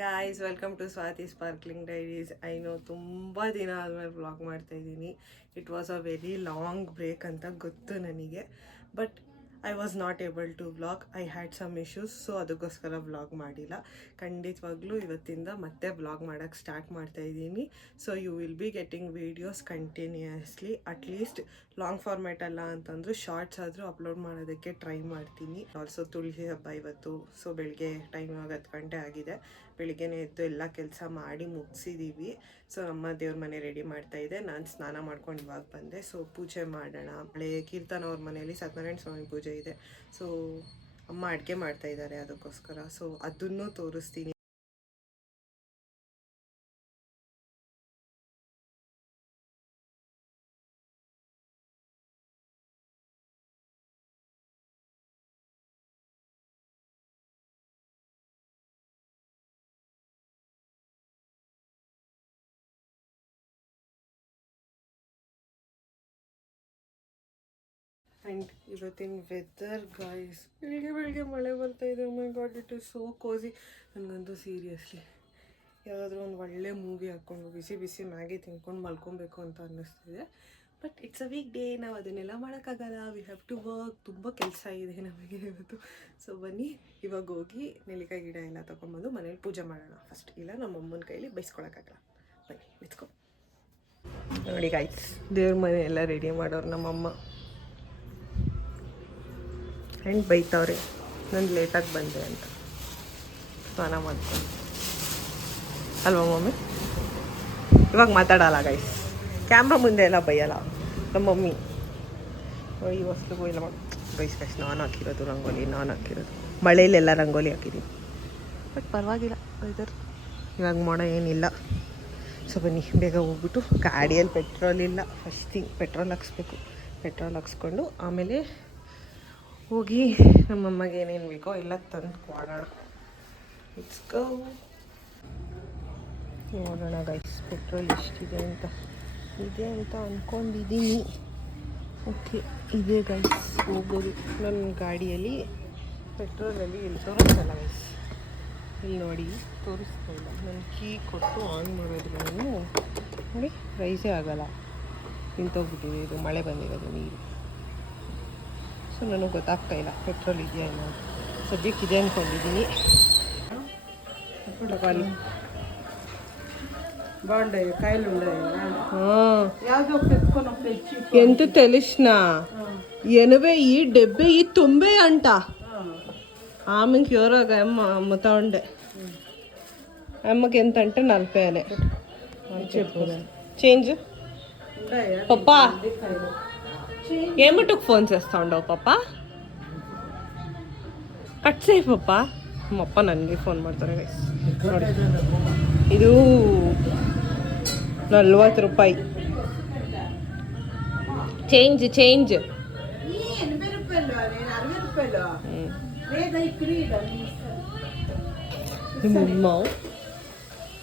Guys welcome to Swathi sparkling diaries. I know ತುಂಬ ದಿನ ಆದಮೇಲೆ ವ್ಲಾಗ್ ಮಾಡ್ತಾಯಿದ್ದೀನಿ. It was a very long break ಅಂತ ಗೊತ್ತು ನನಗೆ, but I was not able to vlog. I had some issues, so ಅದಕ್ಕೋಸ್ಕರ vlog ಮಾಡಿಲ್ಲ. ಖಂಡಿತವಾಗ್ಲೂ ಇವತ್ತಿಂದ ಮತ್ತೆ ವ್ಲಾಗ್ ಮಾಡೋಕ್ಕೆ ಸ್ಟಾರ್ಟ್ ಮಾಡ್ತಾಯಿದ್ದೀನಿ. So you will be getting videos continuously. At least long format ಅಲ್ಲ ಅಂತಂದರೂ ಶಾರ್ಟ್ಸ್ ಆದರೂ ಅಪ್ಲೋಡ್ ಮಾಡೋದಕ್ಕೆ ಟ್ರೈ ಮಾಡ್ತೀನಿ. ಆಲ್ಸೋ ತುಳಸಿ ಹಬ್ಬ ಇವತ್ತು. ಸೊ ಬೆಳಗ್ಗೆ ಟೈಮ್ 10 ಗಂಟೆ ಆಗಿದೆ. ಬೆಳಿಗ್ಗೆನೇ ಎದ್ದು ಎಲ್ಲ ಕೆಲಸ ಮಾಡಿ ಮುಗಿಸಿದ್ದೀವಿ. ಸೊ ಅಮ್ಮ ದೇವ್ರ ಮನೆ ರೆಡಿ ಮಾಡ್ತಾಯಿದ್ದೆ. ನಾನು ಸ್ನಾನ ಮಾಡ್ಕೊಂಡು ಇವಾಗ ಬಂದೆ. ಸೊ ಪೂಜೆ ಮಾಡೋಣ. ಹಳೆ ಕೀರ್ತನ ಅವ್ರ ಮನೆಯಲ್ಲಿ ಸತ್ಯನಾರಾಯಣ ಸ್ವಾಮಿ ಪೂಜೆ ಇದೆ. ಸೊ ಅಮ್ಮ ಅಡುಗೆ ಮಾಡ್ತಾಯಿದ್ದಾರೆ ಅದಕ್ಕೋಸ್ಕರ. ಸೊ ಅದನ್ನು ತೋರಿಸ್ತೀನಿ. ಆ್ಯಂಡ್ ಇವತ್ತಿನ ವೆದರ್ ಗಾಯ್ಸ್, ಬೆಳಿಗ್ಗೆ ಮಳೆ ಬರ್ತಾಯಿದೆ. ಮೈ ಗಾಡ್, ಇಟ್ ಇಸ್ ಸೋ ಕೋಸಿ. ನನಗಂತೂ ಸೀರಿಯಸ್ಲಿ ಯಾವುದಾದ್ರೂ ಒಂದು ಒಳ್ಳೆ ಮೂವಿ ಹಾಕ್ಕೊಂಡು ಬಿಸಿ ಬಿಸಿ ಮ್ಯಾಗಿ ತಿನ್ಕೊಂಡು ಮಲ್ಕೊಬೇಕು ಅಂತ ಅನ್ನಿಸ್ತಿದೆ. But it's a weekday, ನಾವು ಅದನ್ನೆಲ್ಲ ಮಾಡೋಕ್ಕಾಗಲ್ಲ. We have to work. ತುಂಬ ಕೆಲಸ ಇದೆ ನಮಗೆ ಇವತ್ತು. ಸೊ ಬನ್ನಿ ಇವಾಗ ಹೋಗಿ ನೆಲ್ಲಿಕಾಯಿ ಗಿಡ ಎಲ್ಲ ತೊಗೊಂಬಂದು ಮನೇಲಿ ಪೂಜೆ ಮಾಡೋಣ ಫಸ್ಟ್. ಇಲ್ಲ ನಮ್ಮ ಅಮ್ಮನ ಕೈಲಿ ಬೈಸ್ಕೊಳಕ್ಕಾಗಲ್ಲ. ಬನ್ನಿ ನಿತ್ಕೊ. ನೋಡಿ ಗಾಯ್ಸ್, ದೇವ್ರ ಮನೆ ಎಲ್ಲ ರೆಡಿ ಮಾಡೋರು ನಮ್ಮಮ್ಮ. ಆ್ಯಂಡ್ ಬೈತವ್ರೆ ನಾನು ಲೇಟಾಗಿ ಬಂದೆ ಅಂತ. ಸ್ನಾನ ಮಾಡ್ಕೊಂಡು ಅಲ್ವಾ ಮಮ್ಮಿ? ಇವಾಗ ಮಾತಾಡಲ್ಲ ಗೈಸ್, ಕ್ಯಾಮ್ರಾ ಮುಂದೆ ಎಲ್ಲ ಬೈಯಲ್ಲ ನಮ್ಮ ಮಮ್ಮಿ. ಈ ವಸ್ತುಗೂ ಇಲ್ಲ ಮಾಡಿ ಗೈಸ್ ನಾನು ಹಾಕಿರೋದು ರಂಗೋಲಿ, ನಾನು ಹಾಕಿರೋದು. ಮಳೆಯಲ್ಲೆಲ್ಲ ರಂಗೋಲಿ ಹಾಕಿದ್ದೀನಿ. ಬಟ್ ಪರವಾಗಿಲ್ಲ ವೆದರ್. ಇವಾಗ ಮೋಡ ಏನಿಲ್ಲ. ಸೊ ಬನ್ನಿ ಬೇಗ ಹೋಗ್ಬಿಟ್ಟು, ಗಾಡಿಯಲ್ಲಿ ಪೆಟ್ರೋಲ್ ಇಲ್ಲ. ಫಸ್ಟ್ ಥಿಂಗ್ ಪೆಟ್ರೋಲ್ ಹಾಕ್ಸ್ಬೇಕು. ಪೆಟ್ರೋಲ್ ಹಾಕ್ಸ್ಕೊಂಡು ಆಮೇಲೆ ಹೋಗಿ ನಮ್ಮಮ್ಮಗೆ ಏನೇನು ಬೇಕೋ ಎಲ್ಲ ತಂದು ಕೊಡೋಣ. It's go. ನೋಡೋಣ ಗೈಸ್ ಪೆಟ್ರೋಲ್ ಎಷ್ಟಿದೆ ಅಂತ. ಇದೆ ಅಂತ ಅಂದ್ಕೊಂಡಿದ್ದೀನಿ. ಓಕೆ ಇದೆ ಗೈಸ್, ಹೋಗೋದು. ನನ್ನ ಗಾಡಿಯಲ್ಲಿ ಪೆಟ್ರೋಲಲ್ಲಿ ಇಲ್ಲಿ ತೋರಿಸ್ತಲ್ಲ ಗೈಸ್, ಇಲ್ಲಿ ನೋಡಿ ತೋರಿಸ್ತಾ ಇಲ್ಲ. ನಾನು ಕೀ ಕೊಟ್ಟು ಆನ್ ಮಾಡೋದು ನಾನು ನೋಡಿ ರೈಸೇ ಆಗೋಲ್ಲ. ನಿಂತೋಗ್ಬಿಟ್ಟಿದೆ. ಇದು ಮಳೆ ಬಂದಿರೋದು ನೀರು. ಸೊ ನನಗೆ ಗೊತ್ತಾಗ್ತಾ ಇಲ್ಲ ಪೆಟ್ರೋಲ್ ಇದೆಯಾ ಇಲ್ಲ. ಸದ್ಯಕ್ಕೆ ಇದೆ ಅಂದ್ಕೊಂಡಿದ್ದೀನಿ. ఎంత తెలిసిన ఎనభై 70 90 అంట. ఆమెకి ఎవరో అమ్మ అమ్ముతా ఉండే. అమ్మకి ఎంత అంటే 40 చెప్పు. చేంజ్ పప్పా ఏమిటికి ఫోన్ చేస్తా ఉండవు ಪಾಪ? ಕಟ್ ಸೇಫ್ ಪಪ್ಪ. ನಮ್ಮಪ್ಪ ನನಗೆ ಫೋನ್ ಮಾಡ್ತಾರೆ ಗೈಸ್. ನೋಡಿ ಇದು 40 ರೂಪಾಯಿ ಚೇಂಜ್. ನಿಮ್ಮ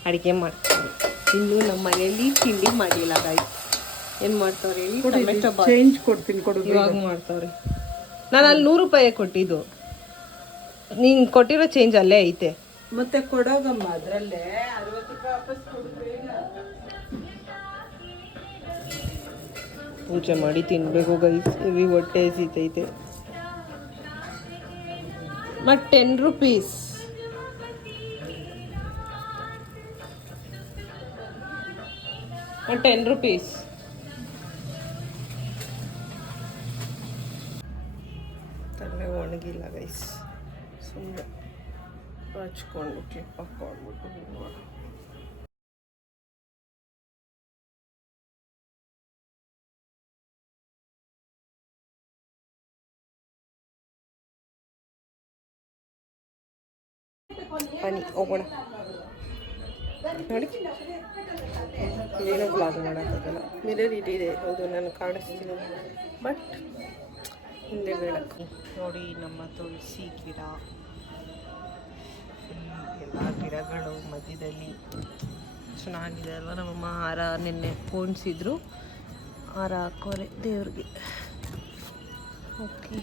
ಅಡುಗೆ ಮಾಡ್ತಾರೆ. ಇನ್ನೂ ನಮ್ಮ ಮನೆಯಲ್ಲಿ ತಿಂಡಿ ಮಾಡಿಲ್ಲ ಗೈಸ್. ಏನು ಮಾಡ್ತಾವ್ರೆ ಹೇಳಿ? ಟೊಮೆಟೊ ಚೇಂಜ್ ಕೊಡ್ತೀನಿ ಕೊಡು. ಇವಾಗ ಮಾಡ್ತಾವ್ರೆ. ನಾನು ಅಲ್ಲಿ 100 ರೂಪಾಯಿ ಕೊಟ್ಟಿದ್ದು. ನೀನು ಕೊಟ್ಟಿರೋ ಚೇಂಜ್ ಅಲ್ಲೇ ಐತೆ. ಮತ್ತೆ ಕೊಡೋಗಮ್ಮ ಅದರಲ್ಲೇ 60 ರೂಪಾಯಿ ವಾಪಸ್ ಕೊಡ್ಬೇಕು. ಪೂಜೆ ಮಾಡಿ ತಿನ್ಬೇಕು ಗೈಸ್. ಇವಿ ಹೊಟ್ಟೆ ಹಸಿತೈತೆ. ಮತ್ತು 10 ರೂಪೀಸ್. ಮತ್ತು 10 ರೂಪೀಸ್. ತಲೆ ಒಣಗಿಲ್ಲ ಗೈಸ್. ಸುಮ್ಮನೆ ಹಚ್ಕೊಂಡು ಕ್ಲಿಪ್ ಹಾಕ್ಕೊಂಡ್ಬಿಟ್ಟು ನೋಡ. ಬನ್ನಿ ಹೋಗೋಣ. ನೋಡಿ ಏನೋ ಬ್ಲಾಗ್ ಮಾಡೋಕ್ಕಾಗಲ್ಲ. ಮಿರರ್ ಇಟ್ಟಿದೆ, ಹೌದು ನಾನು ಕಾಣಿಸ್ತೀನಿ, ಬಟ್ ಹಿಂದೆ ಬೆಳಕು. ನೋಡಿ ನಮ್ಮ ತುಳಸಿ ಗಿಡ, ಎಲ್ಲ ಗಿಡಗಳು ಮಧ್ಯದಲ್ಲಿ ಚೆನ್ನಾಗಿದೆ ಅಲ್ವಾ? ನಮ್ಮಮ್ಮ ಹಾರ ನಿನ್ನೆ ಪೋಣಿಸಿದ್ರು, ಹಾರ ಹಾಕೋರೆ ದೇವ್ರಿಗೆ. ಓಕೆ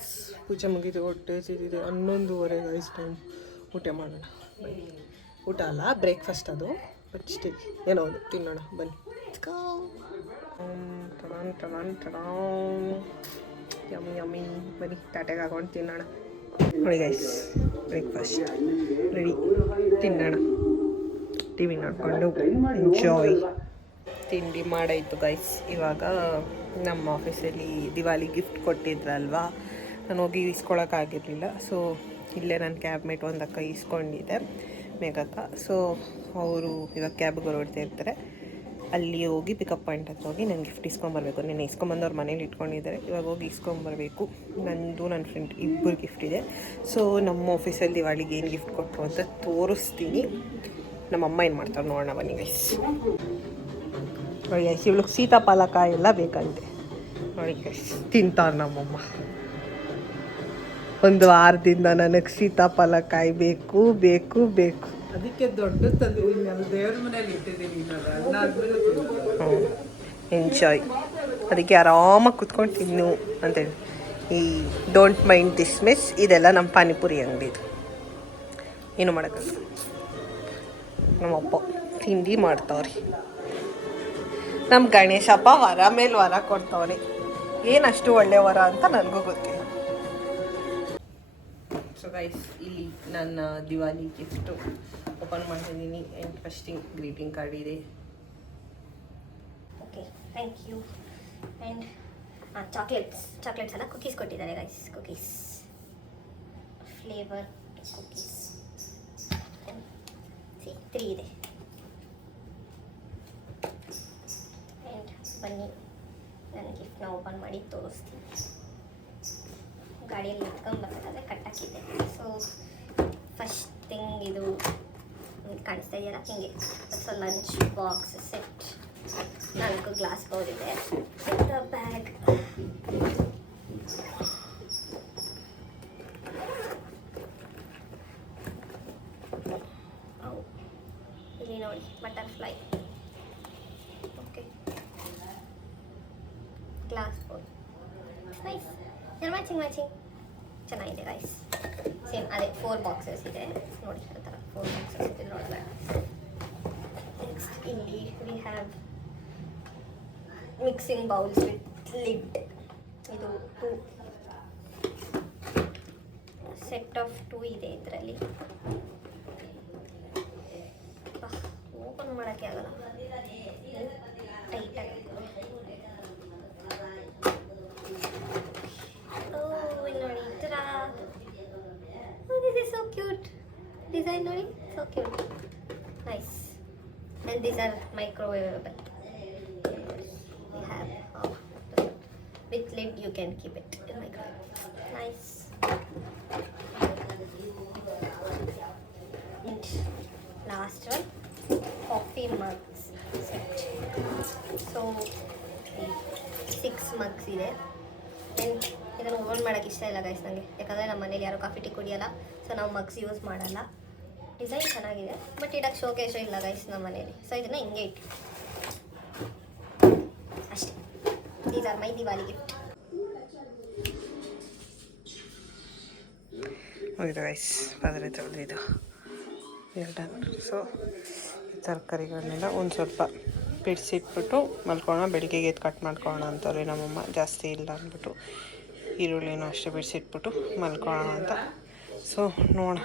ಗೈಸ್, ಪೂಜೆ ಮುಗಿದು ಹೊಟ್ಟೆ ಸಿದಿದೆ. 11:30 ಗೈಸ್ ಟೈಮ್. ಊಟ ಮಾಡೋಣ ಬನ್ನಿ. ಊಟ ಅಲ್ಲ, ಬ್ರೇಕ್ಫಾಸ್ಟ್ ಅದು, ಬಟ್ ಸ್ಟಿಲ್ ಏನೋ ಒಂದು ತಿನ್ನೋಣ ಬನ್ನಿ. Yummy yummy. ಬನ್ನಿ ತಾಟೆಗೆ ಹಾಕೊಂಡು ತಿನ್ನೋಣ. ನೋಡಿ ಗೈಸ್, ಬ್ರೇಕ್ಫಾಸ್ಟ್ ರೆಡಿ, ತಿನ್ನೋಣ. ಟಿ ವಿ ನೋಡಿಕೊಂಡು ಎಂಜಾಯ್. ತಿಂಡಿ ಮಾಡಾಯಿತು ಗೈಸ್. ಇವಾಗ ನಮ್ಮ ಆಫೀಸಲ್ಲಿ ದಿವಾಲಿ ಗಿಫ್ಟ್ ಕೊಟ್ಟಿದ್ರಲ್ವಾ, ನಾನು ಹೋಗಿ ಇಸ್ಕೊಳಕ್ಕಾಗಿರಲಿಲ್ಲ. ಸೊ ಇಲ್ಲೇ ನನ್ನ ಕ್ಯಾಬ್ ಮೇಟ್ ಒಂದು ಅಕ್ಕ ಇಸ್ಕೊಂಡಿದ್ದೆ, ಮೇಘಕ್ಕ. ಸೊ ಅವರು ಇವಾಗ ಕ್ಯಾಬ್ಗೆ ಹೊರಡ್ತಾ ಇರ್ತಾರೆ. ಅಲ್ಲಿ ಹೋಗಿ ಪಿಕಪ್ ಪಾಯಿಂಟ್ ಹತ್ರ ಹೋಗಿ ನಾನು ಗಿಫ್ಟ್ ಇಸ್ಕೊಂಬರ್ಬೇಕು. ನೆನ್ನೆ ಇಸ್ಕೊಂಬಂದವ್ರು ಮನೇಲಿ ಇಟ್ಕೊಂಡಿದ್ದಾರೆ. ಇವಾಗ ಹೋಗಿ ಇಸ್ಕೊಂಬರ್ಬೇಕು. ನಂದು ನನ್ನ ಫ್ರೆಂಡ್ ಇಬ್ಬರು ಗಿಫ್ಟ್ ಇದೆ. ಸೊ ನಮ್ಮ ಆಫೀಸಲ್ಲಿ ದಿವಾಳಿಗೆ ಏನು ಗಿಫ್ಟ್ ಕೊಟ್ಟರು ಅಂತ ತೋರಿಸ್ತೀನಿ. ನಮ್ಮಮ್ಮ ಏನು ಮಾಡ್ತಾರೆ ನೋಡೋಣ ಬನ್ನಿ ಗೈಸ್. ನೋಡಿ ಗೈಸ್, ಇವಳಿಗೆ ಸೀತಾಫಲಕಾಯಿ ಎಲ್ಲ ಬೇಕಂತೆ. ನೋಡಿ ಗೈಸ್, ತಿಂತಾರೆ ನಮ್ಮಮ್ಮ. ಒಂದು ವಾರದಿಂದ ನನಗೆ ಸೀತಾಫಲಕಾಯಿ ಬೇಕು ಬೇಕು ಬೇಕು. ಅದಕ್ಕೆ ದೊಡ್ಡ ತಂದಿದ್ದೀನಿ, ನಾನು ದೇವ್ರ ಮನೇಲಿ ಇಟ್ಟಿದ್ದೀನಿ. ಎಂಜಾಯ್. ಅದಕ್ಕೆ ಆರಾಮಾಗಿ ಕುತ್ಕೊಂಡು ತಿನ್ನು ಅಂತೇಳಿ. ಈ ಡೋಂಟ್ ಮೈಂಡ್ ದಿಸ್ ಮಿಸ್ ಇದೆಲ್ಲ ನಮ್ಮ ಪಾನಿಪುರಿ ಅಂಗಡಿದು. ಏನು ಮಾಡೋಕ್ಕಲ್ಲ, ನಮ್ಮಪ್ಪ ತಿಂಡಿ ಮಾಡ್ತಾವ್ರಿ. ನಮ್ಮ ಗಣೇಶಪ್ಪ ವರ ಮೇಲೆ ವರ ಕೊಡ್ತಾವ್ರಿ. ಏನಷ್ಟು ಒಳ್ಳೆ ವರ ಅಂತ ನನಗೂ ಗೊತ್ತಿಲ್ಲ. ಸೊ ಗೈಸ್, ಇಲ್ಲಿ ನನ್ನ ದಿವಾಲಿ ಗಿಫ್ಟು ಓಪನ್ ಮಾಡಿದ್ದೀನಿ. ಇಂಟ್ರೆಸ್ಟಿಂಗ್ ಗ್ರೀಟಿಂಗ್ ಕಾರ್ಡ್ ಇದೆ. Okay, thank you. And chocolates ಅಲ್ಲ, ಕುಕೀಸ್ ಕೊಟ್ಟಿದ್ದಾರೆ ಗೈಸ್. ಕುಕೀಸ್ ಫ್ಲೇವರ್ ಕುಕೀಸ್ 3 ಇದೆ. ಆ್ಯಂಡ್ ಬನ್ನಿ, ನನ್ನ ಗಿಫ್ಟ್ನ ಓಪನ್ ಮಾಡಿ ತೋರಿಸ್ತೀನಿ. ಗಾಡಿಯಲ್ಲಿ ಇಟ್ಕೊಂಡ್ಬರ್ಬೇಕಾದ್ರೆ ಕಟ್ಟಾಕಿದ್ದೆ. ಸೊ ಫಸ್ಟ್ ಥಿಂಗ್ ಇದು ಕಾಣಿಸ್ತಾ ಇದೆಯಲ್ಲ, ಹಿಂಗೆ so lunch box set, 4 glass bowl ಇದೆ, ಬ್ಯಾಗ್, ಇಲ್ಲಿ ನೋಡಿ butterfly. Okay, glass bowl nice. Matching ಚೆನ್ನಾಗಿದೆ ಗೈಸ್. ಸೇಮ್ ಅದೇ 4 ಬಾಕ್ಸಸ್ ಇದೆ ನೋಡಿ, ಆ ಥರ 4 ಬಾಕ್ಸಸ್ ಇದೆ ನೋಡಿದ್ರೆ. ನೆಕ್ಸ್ಟ್ ಇಲ್ಲಿ we have mixing bowls with lid. ಇದು 2 ಸೆಟ್ ಆಫ್ 2 ಇದೆ ಇದರಲ್ಲಿ. ಓಪನ್ ಮಾಡೋಕ್ಕೆ ಆಗಲ್ಲ, ಟೈಟಾಗಿ. Design ನೋಡಿ, so cute, nice. And these are microwavable. We have with lid, you can keep it in microwave. Nice. And last one, coffee mugs set. So 6 mugs ಇದೆ. And ಇದನ್ನು open ಮಾಡೋಕ್ಕೆ ಇಷ್ಟ ಇಲ್ಲ ಗೈಸ್ ನನಗೆ, ಯಾಕಂದರೆ ನಮ್ಮ ಮನೇಲಿ ಯಾರು ಕಾಫಿ ಟೀ ಕುಡಿಯೋಲ್ಲ. ಸೊ ನಾವು ಮಗ್ಸ್ ಯೂಸ್ ಮಾಡಲ್ಲ. ಡಿಸೈನ್ ಚೆನ್ನಾಗಿದೆ, ಬಟ್ ಇಡಕ್ಕೆ ಶೋಕೇಶು ಇಲ್ಲ ಗೈಸ್ ನಮ್ಮ ಮನೇಲಿ. ಸೊ ಇದನ್ನು ಹಿಂಗೆ ಇಟ್ಟು ಅಷ್ಟೇ. These are my Diwali gift. ಹೋಗಿದೆ ಗೈಸ್, ಪಾತ್ರೆ ತೊಳೆದಿದ್ದು ಡನ್. ಸೊ ತರಕಾರಿಗಳನ್ನೆಲ್ಲ ಒಂದು ಸ್ವಲ್ಪ ಬಿಡಿಸಿಟ್ಬಿಟ್ಟು ಮಲ್ಕೊಳ್ಳೋಣ. ಬೆಳಿಗ್ಗೆಗೆ ಎದ್ದು ಕಟ್ ಮಾಡ್ಕೊಳ್ಳೋಣ ಅಂತಾರೆ ನಮ್ಮಮ್ಮ, ಜಾಸ್ತಿ ಇಲ್ಲ ಅಂದ್ಬಿಟ್ಟು. ಈರುಳ್ಳಿನೂ ಅಷ್ಟೇ ಬಿಡಿಸಿಟ್ಬಿಟ್ಟು ಮಲ್ಕೊಳ್ಳೋಣ ಅಂತ. ಸೊ ನೋಡೋಣ.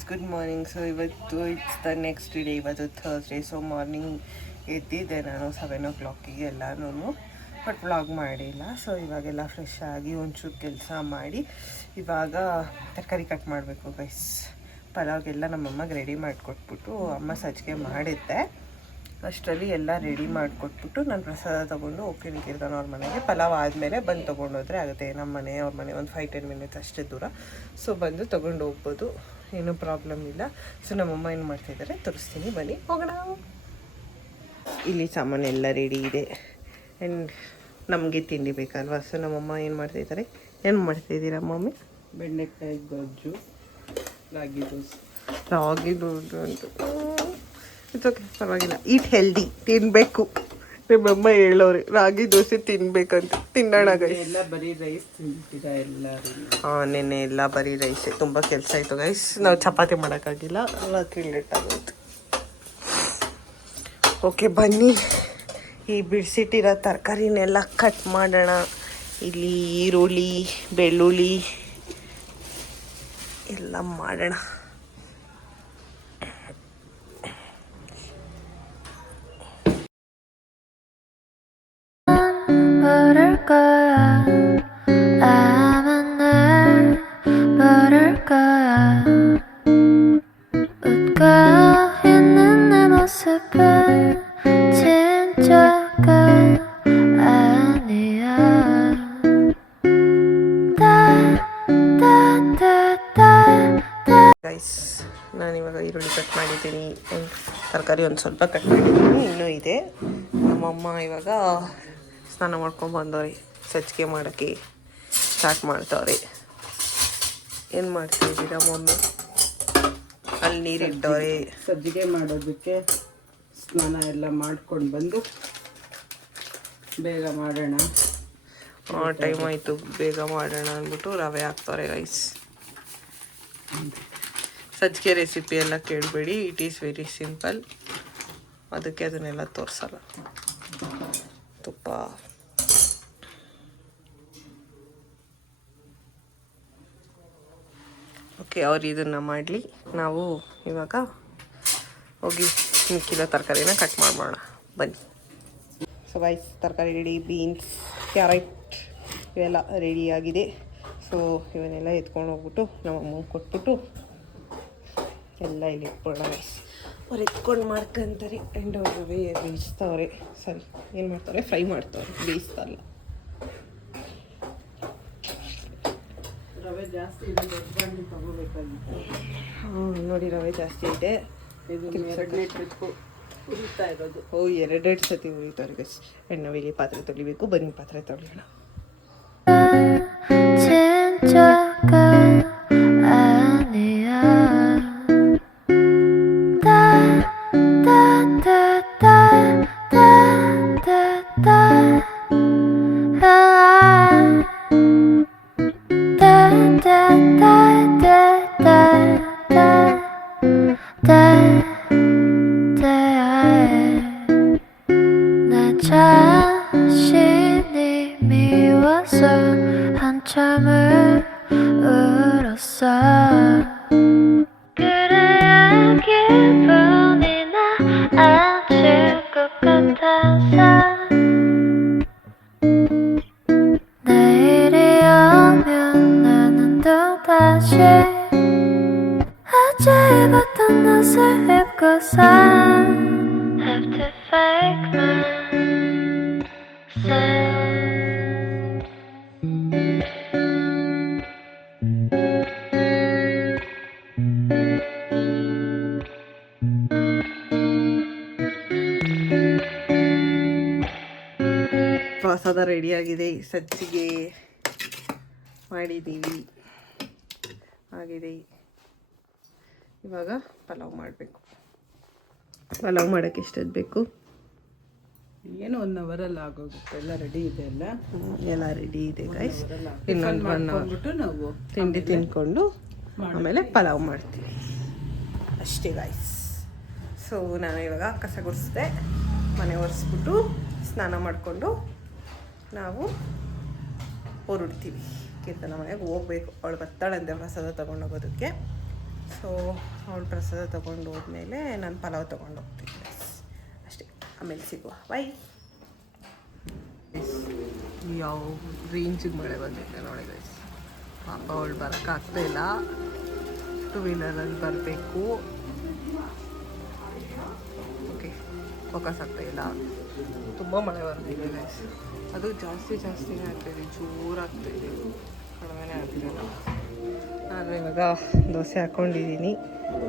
Guys, good morning. ಸೊ ಇವತ್ತು ಇಟ್ಸ್ ದ ನೆಕ್ಸ್ಟ್ ಡೇ. ಇವತ್ತು ಥರ್ಸ್ಡೇ. ಸೊ ಮಾರ್ನಿಂಗ್ ಎದ್ದಿದ್ದೆ ನಾನು 7 o'clock ಎಲ್ಲನೂ, ಬಟ್ ವ್ಲಾಗ್ ಮಾಡಿಲ್ಲ. ಸೊ ಇವಾಗೆಲ್ಲ ಫ್ರೆಶ್ ಆಗಿ ಒಂಚೂರು ಕೆಲಸ ಮಾಡಿ ಇವಾಗ ತರಕಾರಿ ಕಟ್ ಮಾಡಬೇಕು ಗೈಸ್. ಪಲಾವ್ಗೆಲ್ಲ ನಮ್ಮಮ್ಮಗೆ ರೆಡಿ ಮಾಡಿಕೊಟ್ಬಿಟ್ಟು ಅಮ್ಮ ಸಜ್ಜಿಗೆ ಮಾಡಿದ್ದೆ. ಅಷ್ಟರಲ್ಲಿ ಎಲ್ಲ ರೆಡಿ ಮಾಡಿಕೊಟ್ಬಿಟ್ಟು ನಾನು ಪ್ರಸಾದ ತೊಗೊಂಡು ಹೋಗ್ತೀನಿ ಕಿರ್ತಾನ ಅವ್ರ ಮನೆಗೆ. ಪಲಾವ್ ಆದಮೇಲೆ ಬಂದು ತೊಗೊಂಡೋದ್ರೆ ಆಗುತ್ತೆ. ನಮ್ಮ ಮನೆ ಅವ್ರ ಮನೆ ಒಂದು 5-10 minutes ಅಷ್ಟೇ ದೂರ. ಸೊ ಬಂದು ತೊಗೊಂಡು ಹೋಗ್ಬೋದು, ಏನೂ ಪ್ರಾಬ್ಲಮ್ ಇಲ್ಲ. ಸೊ ನಮ್ಮಮ್ಮ ಏನು ಮಾಡ್ತಾಯಿದ್ದಾರೆ ತೋರಿಸ್ತೀನಿ, ಬನ್ನಿ ಹೋಗೋಣ. ಇಲ್ಲಿ ಸಾಮಾನೆಲ್ಲ ರೆಡಿ ಇದೆ ಆ್ಯಂಡ್ ನಮಗೆ ತಿಂಡಿ ಬೇಕಲ್ವಾ. ಸೊ ನಮ್ಮಮ್ಮ ಏನು ಮಾಡ್ತಾಯಿದ್ದಾರೆ, ಏನು ಮಾಡ್ತಾಯಿದ್ದೀರಾ ಮಮ್ಮಿ? ಬೆಂಡೆಕಾಯಿ ಗೊಜ್ಜು, ರಾಗಿ ದೋಸೆ. ರಾಗಿ ದೋಸೆ ಅಂತ ಇಟ್ಸ್ ಓಕೆ, ಪರವಾಗಿಲ್ಲ. ಈಟ್ ಹೆಲ್ದಿ, ತಿನ್ನಬೇಕು. ನಿಮ್ಮಮ್ಮ ಹೇಳೋರಿ ರಾಗಿ ದೋಸೆ ತಿನ್ಬೇಕಂತ. ತಿನ್ನೋಣ ಗೈಸ್. ಎಲ್ಲ ಬರೀ ರೈಸ್ ತಿಂತೀರಾ ಎಲ್ಲರೂ? ಹಾಂ, ನೆನ್ನೆ ಎಲ್ಲ ಬರೀ ರೈಸೇ. ತುಂಬ ಕೆಲಸ ಆಯಿತು ಗೈಸ್. ನಾವು ಚಪಾತಿ ಮಾಡೋಕ್ಕಾಗಿಲ್ಲ, ರಾತ್ರಿ ಲೇಟ್ ಆಗೋಯ್ತು. ಓಕೆ ಬನ್ನಿ, ಈ ಬಿಡಿಸಿಟ್ಟಿರೋ ತರಕಾರಿನೆಲ್ಲ ಕಟ್ ಮಾಡೋಣ. ಇಲ್ಲಿ ಈರುಳ್ಳಿ, ಬೆಳ್ಳುಳ್ಳಿ ಎಲ್ಲ ಮಾಡೋಣ. 모를 거야 아마 날 모를 거야 웃고 있는 내 모습은 진짜가 아니야 ಗೈಸ್, ನಾನಿವಾಗ ಈರುಳ್ಳಿ ಕಟ್ ಮಾಡಿದ್ದೀನಿ, ತರಕಾರಿ ಒಂದು ಸ್ವಲ್ಪ ಕಟ್ ಮಾಡಿದ್ದೀನಿ, ಇನ್ನೂ ಇದೆ. ನಮ್ಮಮ್ಮ ಇವಾಗ ಸ್ನಾನ ಮಾಡ್ಕೊಂಡು ಬಂದವ್ರಿ, ಸಜ್ಜಿಗೆ ಮಾಡೋಕ್ಕೆ ಸ್ಟಾರ್ಟ್ ಮಾಡ್ತಾವ್ರಿ. ಏನು ಮಾಡ್ತಾಯಿದ್ದೀರಾ ಮಮ್ಮಿ? ಅಲ್ಲಿ ನೀರಿಟ್ಟವ್ರಿ. ಸಜ್ಜಿಗೆ ಮಾಡೋದಕ್ಕೆ ಸ್ನಾನ ಎಲ್ಲ ಮಾಡ್ಕೊಂಡು ಬಂದು ಬೇಗ ಮಾಡೋಣ. ಟೈಮ್ ಆಯಿತು, ಬೇಗ ಮಾಡೋಣ ಅಂದ್ಬಿಟ್ಟು ರವೆ ಹಾಕ್ತಾರೆ ಗೈಸ್. ಸಜ್ಜಿಗೆ ರೆಸಿಪಿ ಎಲ್ಲ ಕೇಳಬೇಡಿ, ಇಟ್ ಈಸ್ ವೆರಿ ಸಿಂಪಲ್. ಅದಕ್ಕೆ ಅದನ್ನೆಲ್ಲ ತೋರಿಸಲ್ಲ. ತುಪ್ಪ, ಓಕೆ, ಅವ್ರು ಇದನ್ನು ಮಾಡಲಿ, ನಾವು ಇವಾಗ ಹೋಗಿ ಮಿಕ್ಕಿದ ತರಕಾರಿನ ಕಟ್ ಮಾಡೋಣ ಬನ್ನಿ. ಸೊ ಗೈಸ್, ತರಕಾರಿ ರೆಡಿ, ಬೀನ್ಸ್, ಕ್ಯಾರೆಟ್ ಇವೆಲ್ಲ ರೆಡಿಯಾಗಿದೆ. ಸೊ ಇವನ್ನೆಲ್ಲ ಎತ್ಕೊಂಡು ಹೋಗ್ಬಿಟ್ಟು ನಮ್ಮ ಅಮ್ಮಗೆ ಕೊಟ್ಬಿಟ್ಟು ಎಲ್ಲ ಇಲ್ಲಿ ಇಟ್ಕೊಳ್ಳೋಣ ಗೈಸ್. ಅವ್ರು ಎತ್ಕೊಂಡು ಮಾಡ್ಕೊಂತಾರೆ ಆ್ಯಂಡ್ ಅವ್ರು ರವೆ ಬೇಯಿಸ್ತಾವ್ರೆ. ಸರಿ, ಏನು ಮಾಡ್ತಾರೆ, ಫ್ರೈ ಮಾಡ್ತಾವ್ರೆ, ಬೇಯಿಸ್ತಾರಲ್ಲ. ರವೆ ಜಾಸ್ತಿ ಇದೆ, ದೊಡ್ಡ ತಗೋಬೇಕಾಗಿತ್ತು. ಹಾಂ ನೋಡಿ, ರವೆ ಜಾಸ್ತಿ ಇದೆ. ಇದು 2ನೇ ಟ್ರಿಪ್ಪು ಉರಿತಾ ಇರೋದು. 2 ಸತಿ ಉರಿತಾರೆ ಗೈಸ್. ಆ್ಯಂಡ್ ನಾವಿಲ್ಲಿ ಪಾತ್ರೆ ತೊಳಿಬೇಕು, ಬನ್ನಿ ಪಾತ್ರೆ ತೊಳೆಯೋಣ. 진짜가 아니야 내 자신이 미워서 한참을 울었어. 그래야 기분이 나아질 것 같아서 내일이 오면 나는 또다시 어제 입었던 옷을 입고서 have to fake myself. ಪ್ರಸಾದ ರೆಡಿಯಾಗಿದೆ, ಸಜ್ಜಿಗೆ ಮಾಡಿದ್ದೀವಿ ಆಗಿದೆ. ಇವಾಗ ಪಲಾವ್ ಮಾಡಬೇಕು. ಪಲಾವ್ ಮಾಡೋಕ್ಕೆ ಎಷ್ಟೊತ್ತು ಬೇಕು? ಏನು 1 ಅವರಲ್ಲಿ ಆಗೋಗುತ್ತೆ. ಎಲ್ಲ ರೆಡಿ ಇದೆ ಅಲ್ಲ? ಎಲ್ಲ ರೆಡಿ ಇದೆ ಗೈಸ್. ಇನ್ನೊಂದು 1 hour ನಾವು ತಿಂಡಿ ತಿನ್ಕೊಂಡು ಆಮೇಲೆ ಪಲಾವ್ ಮಾಡ್ತೀವಿ ಅಷ್ಟೇ ಗೈಸ್. ಸೊ ನಾನು ಇವಾಗ ಕಸ ಗುಡಿಸ್ದೆ, ಮನೆ ಒರೆಸ್ಬಿಟ್ಟು ಸ್ನಾನ ಮಾಡಿಕೊಂಡು ನಾವು ಹೊರಡ್ತೀವಿ. ಕೀರ್ತನ ಮನೆಗೆ ಹೋಗ್ಬೇಕು. ಅವಳು ಬರ್ತಾಳಂತೆ ಪ್ರಸಾದ ತೊಗೊಂಡೋಗೋದಕ್ಕೆ. ಸೊ ಸೊ ಅವಳು ಪ್ರಸಾದ ತೊಗೊಂಡು ಹೋದ್ಮೇಲೆ ನಾನು ಪಲಾವ್ ತೊಗೊಂಡು ಹೋಗ್ತೀನಿ ಅಷ್ಟೇ. ಆಮೇಲೆ ಸಿಗುವ, ಬೈ. ಯಾವ ರೇಂಜಿಗೆ ಮಳೆ ಬಂದಿದೆ ನೋಡಿ ಗೈಸ್. ಪಾಪ ಅವಳು ಬರೋಕ್ಕಾಗ್ತಾಯಿಲ್ಲ, ಟೂ ವೀಲರಲ್ಲಿ ಬರಬೇಕು. ಓಕೆ, ಫೋಕಸ್ ಆಗ್ತಾಯಿಲ್ಲ, ತುಂಬ ಮಳೆ ಬರ್ತಿದೆ ಗೈಸ್. ಅದು ಜಾಸ್ತಿನೇ ಆಗ್ತಾಯಿದೆ, ಜೋರಾಗ್ತಾಯಿದೆ, ಕಡಿಮೆನೇ ಆಗ್ತಿಲ್ಲ. ನಾನು ಇವಾಗ ದೋಸೆ ಹಾಕ್ಕೊಂಡಿದ್ದೀನಿ,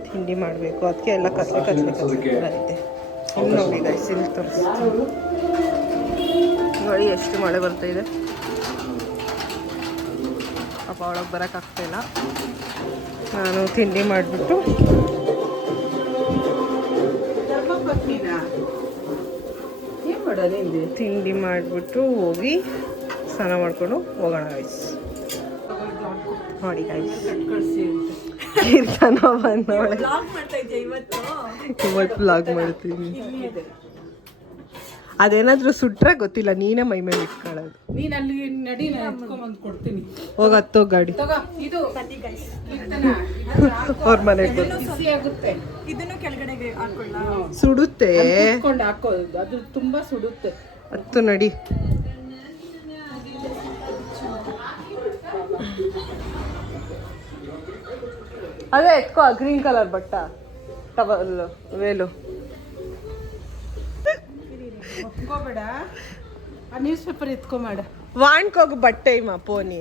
ತಿಂಡಿ ಮಾಡಬೇಕು. ಅದಕ್ಕೆ ಎಲ್ಲ ಕತ್ಲೆ ಬರುತ್ತೆ. ಇಲ್ಲಿ ನೋಡಿ ಗೈಸ್, ಇಲ್ಲಿ ತೋರಿಸ್ತೀನಿ ನೋಡಿ ಎಷ್ಟು ಮಳೆ ಬರ್ತಾಯಿದೆ. ಪಾಪ ಒಳಗೆ ಬರೋಕ್ಕಾಗ್ತಾಯಿಲ್ಲ. ನಾನು ತಿಂಡಿ ಮಾಡಿಬಿಟ್ಟು ಹೋಗಿ ಸ್ನಾನ ಮಾಡಿಕೊಂಡು ಹೋಗೋಣ ಗೈಸ್. ನೋಡಿ ಗೈಸ್, ಕೀರ್ತನ ಬಂದವಳೆ. ಇವತ್ತು ವ್ಲಾಗ್ ಮಾಡ್ತೀನಿ. ಅದೇನಾದ್ರೂ ಸುಟ್ರೆ ಗೊತ್ತಿಲ್ಲ, ನೀನೇ ಮೈ ಮೇಲೆ ಇಟ್ಕೊಳ್ಳೋದು. ನೀನ್ ಅಲ್ಲಿ ನಡಿ, ನಾನು ಎತ್ಕೊಂಬಂದು ಕೊಡ್ತೀನಿ. ಹೋಗತ್ತೋ ಗಾಡಿ, ಇದು ಅವ್ರ ಮನೆಗೆ ಬಿಸಿ ಆಗುತ್ತೆ. ಇದನ್ನು ಕೆಳಗಡೆಗೆ ಹಾಕೊಳ್ಳ, ಸುಡುತ್ತೆ. ಹಾಕೋದು, ಅದು ತುಂಬಾ ಸುಡುತ್ತೆ. ಹತ್ತು ನಡಿ. ಅದೇ ಎತ್ಕೋ, ಗ್ರೀನ್ ಕಲರ್ ಬಟ್ಟ ಟವಲ್ ವೇಲು. ಒಪ್ಕೋಬೇಡ, ಆ ನ್ಯೂಸ್ ಪೇಪರ್ ಎತ್ಕೊಂಬೇಡ. ವಾಣ್ಕೋಗ ಬಟ್ಟೆ ಇಮ್ಮ ಪೋನಿ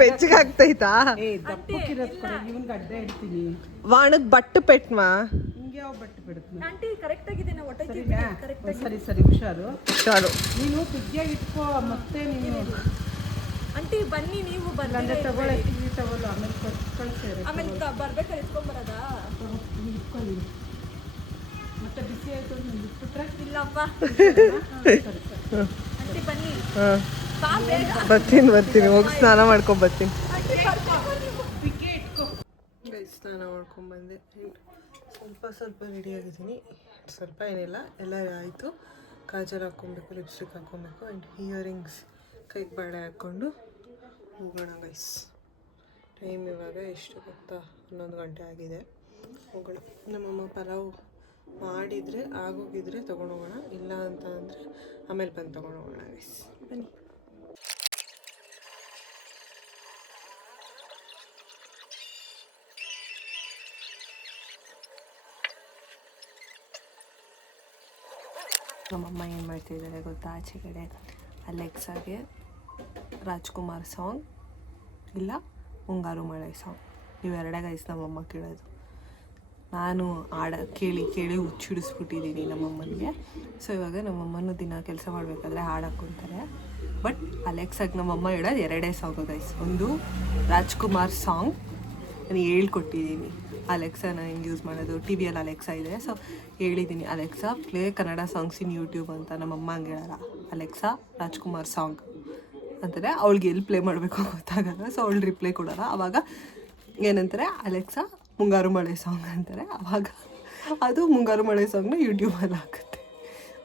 ಬೆಚ್ಚಗಾಗ್ತೈತಾ? ದಪ್ಪಕ್ಕಿರೋದು ಕೊಡ, ಇವನ್ಗೆ ಅಡ್ಡ ಇಡ್ತೀನಿ. ವಾಣಗ್ ಬಟ್ಟು ಪೆಟ್ಮಾ, ಹಿಂಗೆ ಯಾವ ಬಟ್ಟೆ ಬಿಡುತ್ತೆ. ಆಂಟಿ ಕರೆಕ್ಟ್ ಆಗಿದೆ, ನಾವು ಒಟ್ಟ ಸರಿ ಹುಷಾರು. ಚಾಲು. ನೀನು ಬಿಗ್ಗಿಯಾಗಿ ಇಟ್ಕೋ, ಮತ್ತೆ ನೀನು ಆಂಟಿ ಬನ್ನಿ, ನೀವು ಬಂದ್ರೆ ತಗೊಳ್ಳೆ, ಟಿವಿ ತಗೊಳ್ಳು, ಆಮೇಲೆ ಕಳ್ಸಿರಿ. ಆಮೇಲೆ ಬರ್ಬೇಕಾದ್ರೆ ಎತ್ಕೊಂಡ್ಬರೋದಾ? ಇಟ್ಕೊಳ್ಳಿ, ಮತ್ತೆ ಬಿಸಿ ಆಯ್ತು ಬಿಟ್ಬಿಟ್ರೆ ಇಲ್ಲಪ್ಪ. ಆಂಟಿ ಬನ್ನಿ, ಬರ್ತೀನಿ, ಹೋಗಿ ಸ್ನಾನ ಮಾಡ್ಕೊಂಡ್ ಬರ್ತೀನಿ. ಬಿಗ್ಗೆ ಇಟ್ಕೋ. ಸ್ನಾನ ಮಾಡ್ಕೊಂಡ್ಬಂದೆ, ಸ್ವಲ್ಪ ರೆಡಿ ಆಗಿದ್ದೀನಿ. ಸ್ವಲ್ಪ ಏನಿಲ್ಲ, ಎಲ್ಲ ಆಯಿತು. ಕಾಜಲ್ ಹಾಕ್ಕೊಬೇಕು, ಲಿಪ್ಸ್ಟಿಕ್ ಹಾಕ್ಕೊಬೇಕು, ಆ್ಯಂಡ್ ಇಯರಿಂಗ್ಸ್, ಕೈಗೆ ಬಳೆ ಹಾಕ್ಕೊಂಡು ಹೋಗೋಣ ಗೈಸ್. ಟೈಮ್ ಇವಾಗ ಎಷ್ಟು ಗೊತ್ತಾ, 11 ಗಂಟೆ ಆಗಿದೆ. ಹೋಗೋಣ. ನಮ್ಮಮ್ಮ ಪಲಾವ್ ಮಾಡಿದರೆ ಆಗೋಗಿದ್ರೆ ತೊಗೊಂಡೋಗೋಣ, ಇಲ್ಲ ಅಂತ ಅಂದರೆ ಆಮೇಲೆ ಬಂದು ತೊಗೊಂಡೋಗೋಣ ಗೈಸ್. ಬನ್ನಿ. ನಮ್ಮಮ್ಮ ಏನು ಮಾಡ್ತಿದ್ದಾರೆ ಗೊತ್ತಾ, ಆಚೆ ಕಡೆ ಅಲೆಕ್ಸಾಗೆ ರಾಜ್ಕುಮಾರ್ ಸಾಂಗ್ ಇಲ್ಲ ಮುಂಗಾರು ಮಳೆ ಸಾಂಗ್, ಇವೆರಡೇ ಗೈಸ್ ನಮ್ಮಮ್ಮ ಕೇಳೋದು. ನಾನು ಕೇಳಿ ಹುಚ್ಚಿಡಿಸ್ಬಿಟ್ಟಿದ್ದೀನಿ ನಮ್ಮಮ್ಮನಿಗೆ. ಸೊ ಇವಾಗ ನಮ್ಮಮ್ಮನೂ ದಿನ ಕೆಲಸ ಮಾಡಬೇಕಾದ್ರೆ ಹಾಡು ಹಾಕ್ಕೊತಾರೆ. ಬಟ್ ಅಲೆಕ್ಸಾಗೆ ನಮ್ಮಮ್ಮ ಹೇಳೋದು ಎರಡೇ ಸಾಂಗು ಗೈಸ್. ಒಂದು ರಾಜ್ಕುಮಾರ್ ಸಾಂಗ್ ನಾನು ಹೇಳ್ಕೊಟ್ಟಿದ್ದೀನಿ, ಅಲೆಕ್ಸಾನ ಹೆಂಗೆ ಯೂಸ್ ಮಾಡೋದು. ಟಿ ವಿಯಲ್ಲಿ ಅಲೆಕ್ಸಾ ಇದೆ, ಸೊ ಹೇಳಿದ್ದೀನಿ Alexa play Kannada songs in YouTube ಅಂತ. ನಮ್ಮಮ್ಮ ಹಂಗೆ ಹೇಳಲ್ಲ, ಅಲೆಕ್ಸಾ ರಾಜ್ಕುಮಾರ್ ಸಾಂಗ್ ಅಂತಾರೆ. ಅವಳಿಗೆ ಎಲ್ಲಿ ಪ್ಲೇ ಮಾಡಬೇಕು ಗೊತ್ತಾಗಲ್ಲ, ಸೊ ಅವಳು ರಿಪ್ಲೈ ಕೊಡೋಲ್ಲ. ಆವಾಗ ಏನಂತಾರೆ, ಅಲೆಕ್ಸಾ ಮುಂಗಾರು ಮಳೆ ಸಾಂಗ್ ಅಂತಾರೆ. ಆವಾಗ ಅದು ಮುಂಗಾರು ಮಳೆ ಸಾಂಗ್ನ ಯೂಟ್ಯೂಬಲ್ಲಿ ಹಾಕುತ್ತೆ.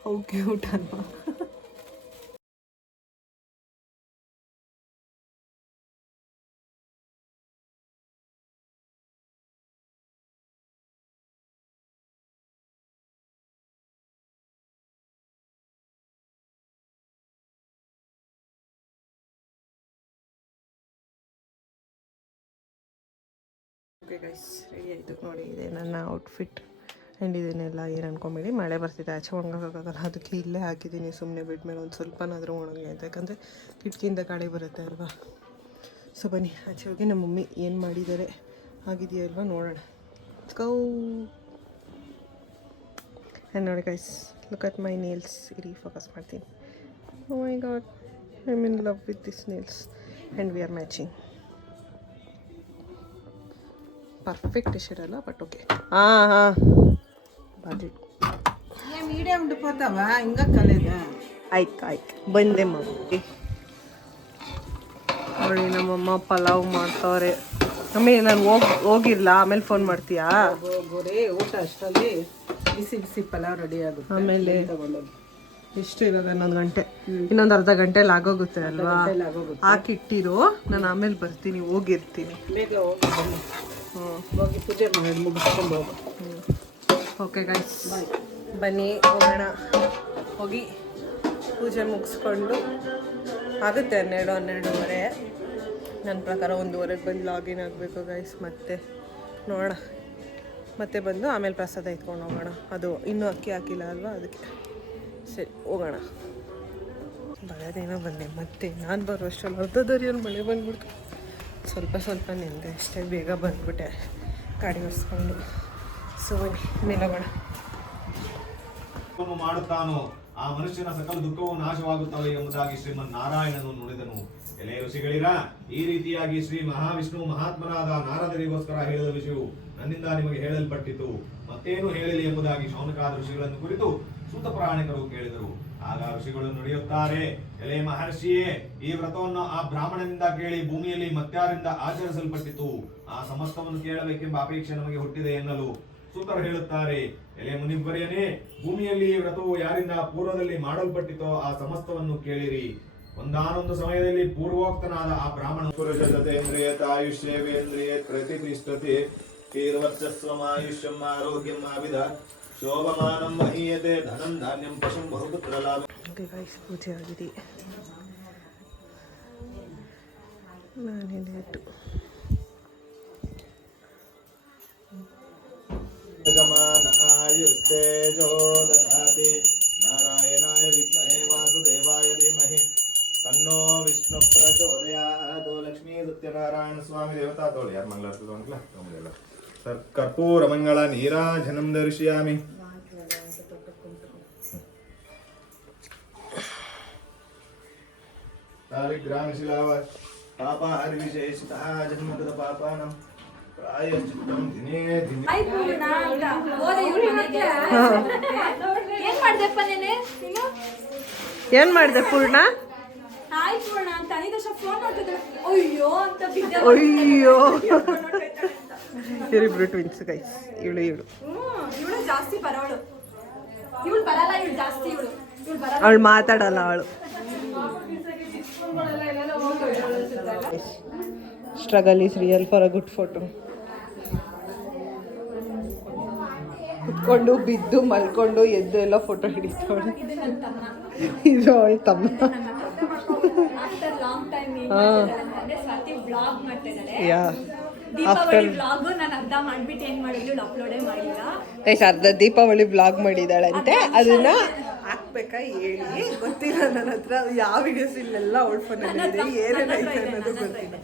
ಅವು ಕ್ಯೂಟ್ ಅಲ್ವಾ? ಓಕೆ ಗೈಸ್, ರೆಡಿ ಆಯಿತು ನೋಡಿ. ಇದೆ ನನ್ನ ಔಟ್ಫಿಟ್. ಆ್ಯಂಡ್ ಇದನ್ನೆಲ್ಲ ಏನು ಅನ್ಕೊಂಬೇಡಿ, ಮಳೆ ಬರ್ತಿದೆ, ಆಚೆ ಒಣಗೋಕ್ಕಾಗಲ್ಲ, ಅದಕ್ಕೆ ಇಲ್ಲೇ ಹಾಕಿದ್ದೀನಿ ಸುಮ್ಮನೆ ಬೆಡ್ ಮೇಲೆ ಒಂದು ಸ್ವಲ್ಪನಾದರೂ ಒಣಗಿ ಅಂತ. ಯಾಕಂದರೆ ಕಿಟಕಿಯಿಂದ ಗಾಳಿ ಬರುತ್ತೆ ಅಲ್ವಾ. ಸೊ ಬನ್ನಿ ಆಚೆ ಹೋಗಿ ನಮ್ಮ ಮಮ್ಮಿ ಏನು ಮಾಡಿದ್ದಾರೆ, ಆಗಿದೆಯಾ ಅಲ್ವಾ ನೋಡೋಣ. ಗೌ. ಆ್ಯಂಡ್ ನೋಡಿ guys, look at my nails. ಇರಿ ಫೋಕಸ್ ಮಾಡ್ತೀನಿ. Oh my god, I am in love with this nails and we are matching. Perfect ಇರಲ್ಲ ಬಟ್ ಓಕೆ. ಹಾಂ ಬಾಜಿ ಮೀಡಿಯಂ ಡಿಪೋತಾವ ಹಿಂಗ ಕಲೆದ. ಆಯ್ತು ಬಂದೆ ಮಮ್ಮಿ. ನೋಡಿ ನಮ್ಮಮ್ಮ ಪಲಾವ್ ಮಾಡ್ತವ್ರೆ. ಮಮ್ಮಿ ನಾನು ಹೋಗಿರ್ಲ, ಆಮೇಲೆ ಫೋನ್ ಮಾಡ್ತೀಯಾ? ಗೋರೆ ಊಟ ಅಷ್ಟರಲ್ಲಿ ಬಿಸಿ ಪಲಾವ್ ರೆಡಿ ಆಗುತ್ತೆ. ಆಮೇಲೆ ಎಷ್ಟು ಇರೋದು 11 ಗಂಟೆ, ಇನ್ನೊಂದು ಅರ್ಧ ಗಂಟೆಲಿ ಆಗೋಗುತ್ತೆ ಅಲ್ವಾ? ಹಾಕಿಟ್ಟಿರೋ, ನಾನು ಆಮೇಲೆ ಬರ್ತೀನಿ, ಹೋಗಿರ್ತೀನಿ. ಬೇಗ ಹೋಗಿ ಬನ್ನಿ. ಹೋಗಿ ಪೂಜೆ ಮಾಡಿ ಮುಗಿಸ್ಕೊಂಡು ಹೋಗು. ಓಕೆ ಗೈಸ್, ಬನ್ನಿ ಹೋಗೋಣ. ಹೋಗಿ ಪೂಜೆ ಮುಗಿಸ್ಕೊಂಡು ಆಗುತ್ತೆ 12-12:30. ನನ್ನ ಪ್ರಕಾರ 1:15 ಬಂದು ಲಾಗಿನ್ ಆಗಬೇಕು ಗೈಸ್. ಮತ್ತೆ ನೋಡೋಣ, ಮತ್ತೆ ಬಂದು ಆಮೇಲೆ ಪ್ರಸಾದ ಎತ್ಕೊಂಡು ಹೋಗೋಣ. ಅದು ಇನ್ನೂ ಅಕ್ಕಿ ಹಾಕಿಲ್ಲ ಅಲ್ವಾ, ಅದಕ್ಕೆ. ಸರಿ ಹೋಗೋಣ. ಬರೋದೇನೋ ಬಂದೆ, ಮತ್ತೆ ನಾನು ಬರುವಷ್ಟರಲ್ಲಿ ಅರ್ಧದರಿಯಲ್ಲಿ ಮಳೆ ಬಂದ್ಬಿಡ್ತು. ಸ್ವಲ್ಪ ನಿಂದೆ ಅಷ್ಟೇ, ಬೇಗ ಬಂದ್ಬಿಟ್ಟೆ ಗಾಡಿ ಓಡಿಸ್ಕೊಂಡು. ಸೊ ಬನ್ನಿ ಮೇಲೆ ಹೋಗೋಣ. ಮಾಡುತ್ತಾನೋ ಆ ಮನುಷ್ಯನ ಸಕಲ ದುಃಖವು ನಾಶವಾಗುತ್ತವೆ ಎಂಬುದಾಗಿ ಶ್ರೀಮನ್ ನಾರಾಯಣನು ನುಡಿದನು. ಎಲೆ ಋಷಿಗಳಿರ, ಈ ರೀತಿಯಾಗಿ ಶ್ರೀ ಮಹಾವಿಷ್ಣು ಮಹಾತ್ಮನಾದ ನಾರದರಿಗೋಸ್ಕರ ಹೇಳಿದ ವಿಷಯವು ನನ್ನಿಂದ ನಿಮಗೆ ಹೇಳಲ್ಪಟ್ಟಿತು. ಮತ್ತೇನು ಹೇಳಿಲಿ ಎಂಬುದಾಗಿ ಶೌನಕಾದ ಋಷಿಗಳನ್ನು ಕುರಿತು ಸೂತ ಪುರಾಣಿಕರು ಕೇಳಿದರು. ಆಗ ಋಷಿಗಳು ನುಡಿಯುತ್ತಾರೆ, ಎಲೆ ಮಹರ್ಷಿಯೇ, ಈ ವ್ರತವನ್ನು ಆ ಬ್ರಾಹ್ಮಣನಿಂದ ಕೇಳಿ ಭೂಮಿಯಲ್ಲಿ ಮತ್ಯಾರಿಂದ ಆಚರಿಸಲ್ಪಟ್ಟಿತು. ಆ ಸಮಸ್ತವನ್ನು ಕೇಳಬೇಕೆಂಬ ಅಪೇಕ್ಷೆ ನಮಗೆ ಹುಟ್ಟಿದೆ ಎನ್ನಲು ಸೂತರು ಹೇಳುತ್ತಾರೆ, ಎಲೆ ಮುನಿವರ್ಯನೇ, ಭೂಮಿಯಲ್ಲಿ ಈ ವ್ರತವು ಯಾರಿಂದ ಪೂರ್ವದಲ್ಲಿ ಮಾಡಲ್ಪಟ್ಟಿತೋ ಆ ಸಮಸ್ತವನ್ನು ಕೇಳಿರಿ. ಒಂದಾನೊಂದು ಸಮಯದಲ್ಲಿ ಪೂರ್ವೋಕ್ತನಾದ ಆ ಬ್ರಾಹ್ಮಣ ಪುರುಷೇಂದ್ರಿಯೇಂದ್ರಿಯ ಪ್ರತಿಷ್ಠತೆ ಕೀರ್ವರ್ಚಸ್ವಮಾಯುಷ್ಯಂ ಆರೋಗ್ಯಂ ಆವಿದ ಶೋಭಮಾನಂ ಮಹೀಯತೆ ಧನಂ ಧಾನ್ಯಂ ಪಶುಂ ಬಹುಪುತ್ರ ಲಾಭ. ಪೂಜೆ ಆಗಿದೆ. ನಾನೇ ಲೇಟು. ಯಜಮಾನ ಆಯುಸ್ತೇಜೋ ದದಾತಿ ನಾರಾಯಣಾಯ ವಿದ್ಮಹೇ ವಾಸುದೇವಾಯ ಧೀಮಹಿ ತನ್ನೋ ವಿಷ್ಣು ಪ್ರಚೋದಯಾತ್. ಲಕ್ಷ್ಮೀ ಸತ್ಯನಾರಾಯಣ ಸ್ವಾಮಿ ದೇವತಾ ತೋಳಿ ಯಾರು ಮಂಗಳಾರತಿ ಸರ್ ಕರ್ಪೂರ ಮಂಗಳ ನೀರಾಜನಂ ದರ್ಶಯಾಮಿ. ಸಾಲಿಗ್ರಾಮ ಶಿಲಾವ ಪಾಪಹಾರಿ ವಿಶೇಷತಃ ಜನ್ಮದ ಪಾಪಾನಂ ಪ್ರಾಯಶ್ಚಿತ್ತಂ ದಿನೇ ದಿನೇ. ಏನ್ ಮಾಡ್ದೆಪ್ಪ ನೆನೆ? ಏನು ಮಾಡಿದೆ ಪೂರ್ಣ? ಹಾಯ್ ಪೂರ್ಣ ಅಂತ ಅನಿದರ್ಶ ಫೋನ್ ಮಾಡ್ತಿದ್ರೆ ಅಯ್ಯೋ ಅಂತ ಬಿದ್ದೆ. ಅಯ್ಯೋ, ಇವರಿಬ್ರು ಟ್ವಿನ್ಸ್ ಗೈಸ್. ಇವಳು ಇವಳು ಜಾಸ್ತಿ ಬರೋಳು, ಇವಳು ಬರಲ್ಲ, ಇವಳು ಜಾಸ್ತಿ, ಇವಳು ಬರಲ್ಲ. ಅವಳು ಮಾತಾಡಲ್ಲ. ಅವಳು struggle is real for a good photo. ಕುತ್ಕೊಂಡು ಬಿದ್ದು ಮಲ್ಕೊಂಡು ಎದ್ದು ಎಲ್ಲ ಫೋಟೋ ಹಿಡಿತಾವಳು. ಇದು ಅವಳ ತಮ್ಮ. After long time Swathi vlog ಮಾಡ್ತಿದ್ದಾಳೆ. ಯಾ, ದೀಪಾವಳಿ ವ್ಲಾಗ್ ನಾನು ಅರ್ಧ ಮಾಡ್ಬಿಟ್ಟು ಏನ್ ಮಾಡಿದ್ಲು, ಅಪ್ಲೋಡೇ ಮಾಡಿಲ್ಲ. ಅರ್ಧ ದೀಪಾವಳಿ ವ್ಲಾಗ್ ಮಾಡಿದಾಳಂತೆ. ಅದನ್ನ ಹಾಕ್ಬೇಕಾ ಹೇಳಿ ಗೊತ್ತಿಲ್ಲ ನನ್ನ ಹತ್ರ. ಯಾವ ವಿಡಿಯೋಸ್ ಇಲ್ಲೆಲ್ಲ ಅವಳ ಫೋನಲ್ಲಿ ಇದೆ, ಏನೇನೈತೆ ಅನ್ನೋದು ಗೊತ್ತಿಲ್ಲ.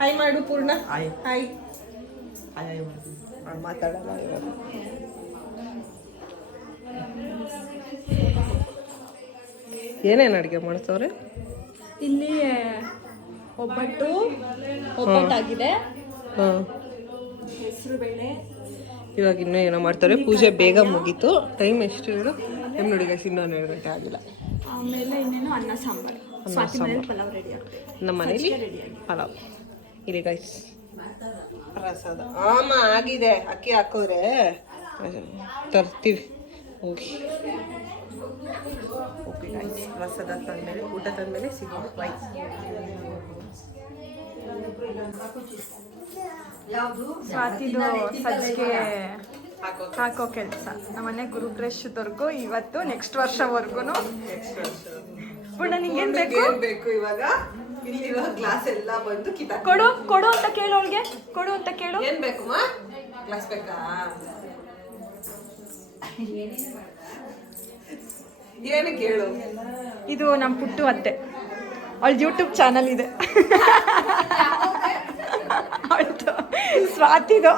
ಹಾಯ್ ಮಾಡು ಪೂರ್ಣ. ಹಾಯ್. ಮಾತಾಡಲ್ಲ ಇವಾಗ. ಏನೇನು ಅಡುಗೆ ಮಾಡ್ತವ್ರೆ ಇಲ್ಲಿ? ಒಬ್ಬಟ್ಟಾಗಿದೆ, ಹಾಂ. ಹೆಸರು ಬೇಳೆ. ಇವಾಗ ಇನ್ನೂ ಏನೋ ಮಾಡ್ತಾರೆ. ಪೂಜೆ ಬೇಗ ಮುಗೀತು. ಟೈಮ್ ಎಷ್ಟು ಹೇಳು? ಏನು ನೋಡಿ ಗೈಸ್, ಇನ್ನೂ 12 ಗಂಟೆ ಆಗಿಲ್ಲ. ಆಮೇಲೆ ಇನ್ನೇನು ಅನ್ನ ಸಾಂಬಾರು. ಸ್ವಾತಿ ಮನೇಲಿ ಪಲಾವ್ ರೆಡಿ ಆಗ್ತದೆ. ನಮ್ಮ ಮನೇಲಿ ಪಲಾವ್ ಇಲ್ಲಿ ಗೈಸ್. ಪ್ರಸಾದ ಆಮ ಆಗಿದೆ. ಅಕ್ಕಿ ಹಾಕೋರೆ ತರ್ತೀವಿ ಹೋಗಿ. ಓಕೆ ಗೈಸ್, ಪ್ರಸಾದ ತಂದಮೇಲೆ, ಊಟ ತಂದಮೇಲೆ ಸಿಗೋಣ. ಬೈ. ಸ್ವಾತಿದು ಸಜ್ಜಿಗೆ ಹಾಕೋ ಕೆಲಸ ನಮ್ಮನೆ ಗುರುಪ್ರವೇಶದವರೆಗೂ ಇವತ್ತು, ನೆಕ್ಸ್ಟ್ ವರ್ಷವರೆಗೂ. ಪುಣ್ಣ ನಿಂಗೇನು ಬೇಕು ಇವಾಗ? ಇಲ್ಲಿರುವ ಗ್ಲಾಸ್ ಎಲ್ಲ ಬಂದು ಕಿತ್ತ ಕೊಡು ಅಂತ ಕೇಳು, ಅವಳಿಗೆ ಕೊಡು ಅಂತ ಕೇಳು. ಏನ್ ಬೇಕು? ಗ್ಲಾಸ್ ಬೇಕಾ? ಏನು ಕೇಳು. ಇದು ನಮ್ಮ ಪುಟ್ಟು ಅತ್ತೆ, ಅವಳ ಯೂಟ್ಯೂಬ್ ಚಾನಲ್ ಇದೆ. ಅವಳದು ಸ್ವಾತಿದು.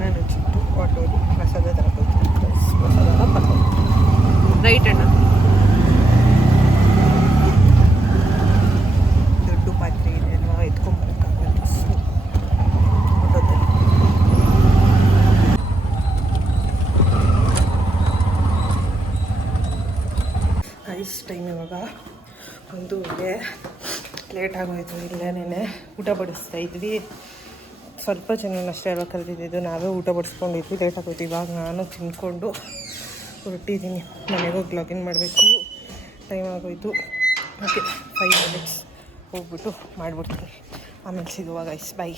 ನಾನು ಚಿಟ್ಟು ಆಟೋದು ಪ್ರಸಾದ ತರಬೇಕು. ಪ್ರಸಾದ ಪಲ್ಯ ರೈಟ್ ಅಣ್ಣ. ದೊಡ್ಡ ಪಾತ್ರೆ ಇದೆಲ್ಲ ಎತ್ಕೊಂಡ್ಬರ್ಬೇಕಾಗುತ್ತೆ. ಒಂದೂವರೆ ಲೇಟ್ ಆಗೋಯ್ತು. ಇಲ್ಲೇನೇ ಊಟ ಬಡಿಸ್ತಾ ಇದ್ವಿ. ಸ್ವಲ್ಪ ಜನ ಅಷ್ಟೇ ಅಲ್ವಾ ಕರೆದಿದ್ದು, ನಾವೇ ಊಟ ಬಡಿಸ್ಕೊಂಡಿದ್ವಿ. ಲೇಟ್ ಆಗೋಯ್ತು. ಇವಾಗ ನಾನು ತಿನ್ಕೊಂಡು ಹೊರಟಿದ್ದೀನಿ. ಮನೆಗೆ ಹೋಗಿ ಲಾಗಿನ್ ಮಾಡಬೇಕು. ಟೈಮ್ ಆಗೋಯ್ತು. ಓಕೆ 5 ಮಿನಿಟ್ಸ್ ಹೋಗ್ಬಿಟ್ಟು ಮಾಡಿಬಿಡ್ತೀನಿ. ಆಮೇಲೆ ಸಿಗುವ ಗೈಸ್. ಬೈ.